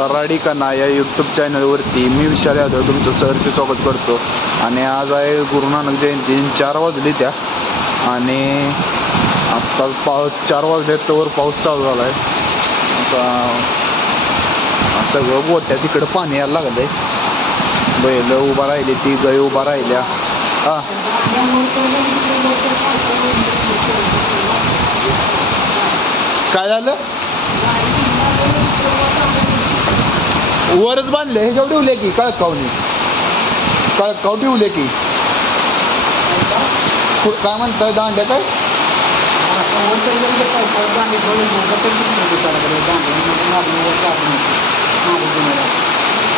कराडी कना या यूट्यूब चॅनलवरती मी विशाल यादव तुमचं सहर्ष स्वागत करतो. आणि आज आहे गुरु नानक जयंती चार वाजली त्या. आणि आत्ता पाऊस चार वाजले तर पाऊस चालू झाला आहे आता सगळं गोट्या तिकडं पाणी यायला लागलं आहे बैल उभा राहिली ती गाय उभा राहिल्या. हां. काय झालं? वरच बांधले हे जेवढे ठेवले की कळकावनी हो कळकाव ठेवले हो की काय म्हणताय दांड्या काय?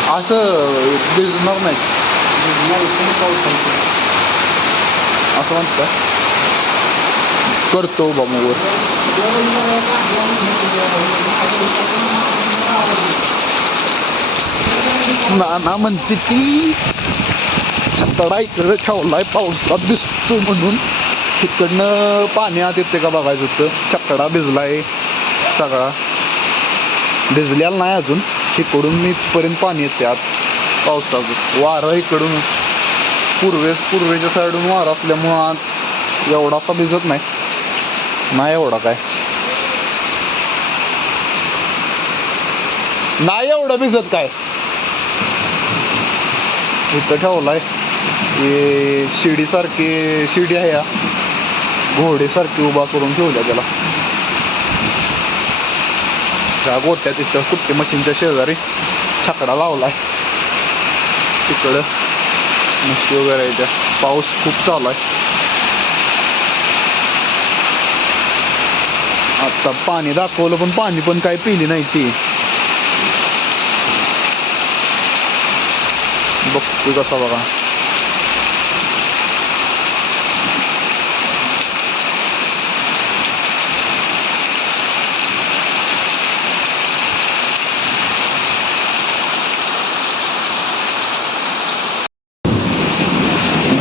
असं भिजणार नाही. असं म्हणतं? करतो बा नाना ना ना म्हणते ती छतडा इकडे ठेवलाय पावसात भिजतो म्हणून. तिकडनं पाणी आत येते का बघायचं होतं? छकडा भिजलाय सगळा. भिजलेला नाही अजून. तिकडून मी पर्यंत पाणी येते आत. पावसाचं. वारं इकडून. पूर्वेस पूर्वेच्या साईडून वारं असल्यामुळं आत एवढासा भिजत नाही. नाही एवढा काय. नाही एवढं भिजत काय. इथं ठेवला आहे शिडीसारखी शिडी आहे या. घोडेसारखी उभा करून ठेवल्या त्याला. त्या गोट्या तिथं कुट्टी मशीनच्या शेजारी छकडा आहे तिकडं मशी वगैरे आहे त्या. पाऊस खूप चालू आहे आता पाणी दाखवलं पण पाणी पण काय पिली नाही ती. बघतो कसा बघा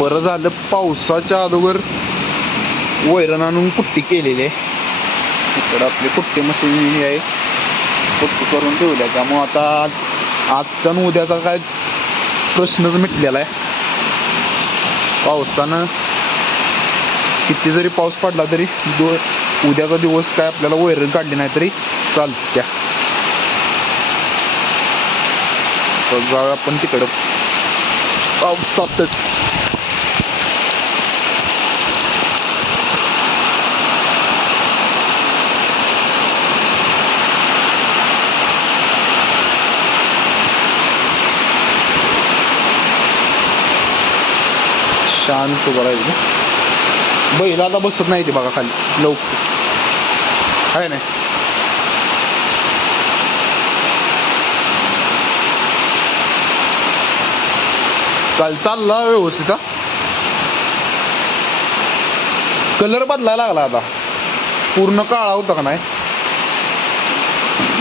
बरं झालं पावसाच्या अगोदर वैरण आणून पुट्टी केलेली आहे. इकडं आपली पुट्टी मशीन आहे. पुट्टी करून ठेवल्या त्यामुळं आता आजचा आणि उद्याचा काय प्रश्नच मिटलेला आहे. पावसानं किती जरी पाऊस पडला तरी दो उद्याचा दिवस काय आपल्याला वैरण काढली नाही तरी चालत्या. तर जाऊया आपण तिकडं. पावसातच. शांत उभं राहायचं बैल आता बसत नाही ते बघा खाली लवकर. आहे नाही काल चालला व्यवस्थित का कलर बदलायला लागला आता. पूर्ण काळा होता का नाही?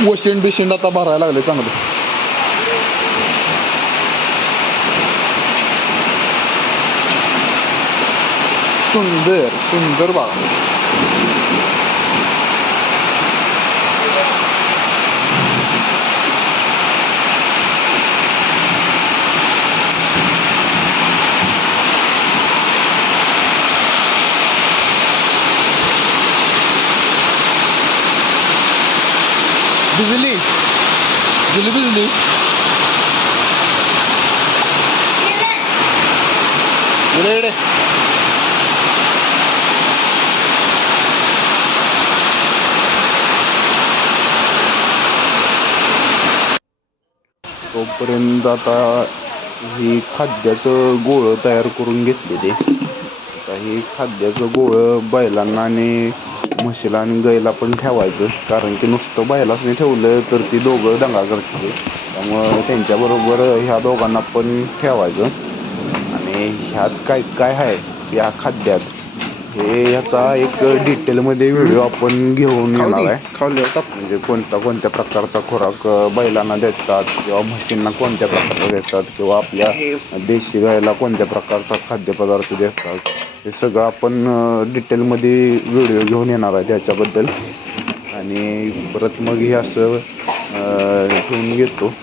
वशिंड बिशिंड आता भरायला लागले चांगलं. sundur, sundur bakalım. Bizli. Bizli bizli. Yürü yürü. तोपर्यंत आता ही खाद्याचं गोळं तयार करून घेतलेले आता हे खाद्याचं गोळं बैलांना आणि म्हशीला आणि गाईला पण ठेवायचं. कारण की नुसतं बैलासनी ठेवलं तर ती दोघं दंगा करते त्यामुळं त्यांच्याबरोबर ह्या दोघांना पण ठेवायचं. आणि ह्यात काय काय आहे? या खाद्यात हे ह्याचा एक डिटेलमध्ये व्हिडिओ आपण घेऊन येणार आहे. म्हणजे कोणता कोणत्या प्रकारचा खोराक बैलांना देतात किंवा म्हशींना कोणत्या प्रकारचा देतात किंवा आपल्या देशी गायला कोणत्या प्रकारचा खाद्यपदार्थ देतात हे सगळं आपण डिटेलमध्ये व्हिडिओ घेऊन येणार आहे त्याच्याबद्दल. आणि परत मग हे असं ठेवून घेतो.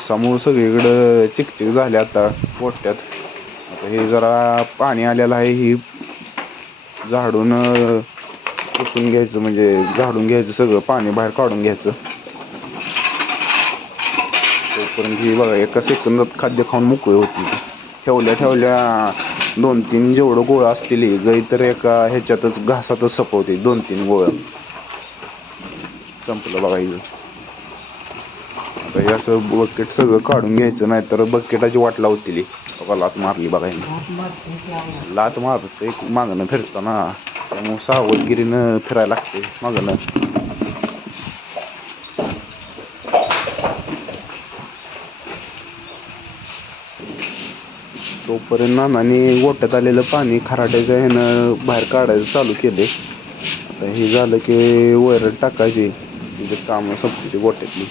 समोर सगळीकडं चिकचिक झाले आता पोट्यात. आता हे जरा पाणी आलेलं आहे ही झाडून पुसून घ्यायचं म्हणजे झाडून घ्यायचं सगळं पाणी बाहेर काढून घ्यायचं. तोपर्यंत ही बघा एका सेकंदात खाद्य खाऊन मोकळी होती. ठेवल्या ठेवल्या दोन तीन जेवढं गोळं असतील गई तर एका ह्याच्यातच घासातच सपवते दोन तीन गोळं. संपलं बघा हिचं आता हे असं बकेट सगळं काढून घ्यायचं नाही तर बकेटाची वाट लावतील. बघा लात मारली बघा. लात मारते मागणं फिरताना. त्यामुळे सावधगिरीनं फिरायला लागते मागणं तोपर्यंत नानाने गोट्यात आलेलं पाणी खराट्याच्या ह्यानं बाहेर काढायचं चालू केले. आता हे झालं की वैरण टाकायची. म्हणजे कामं संपली गोट्यातली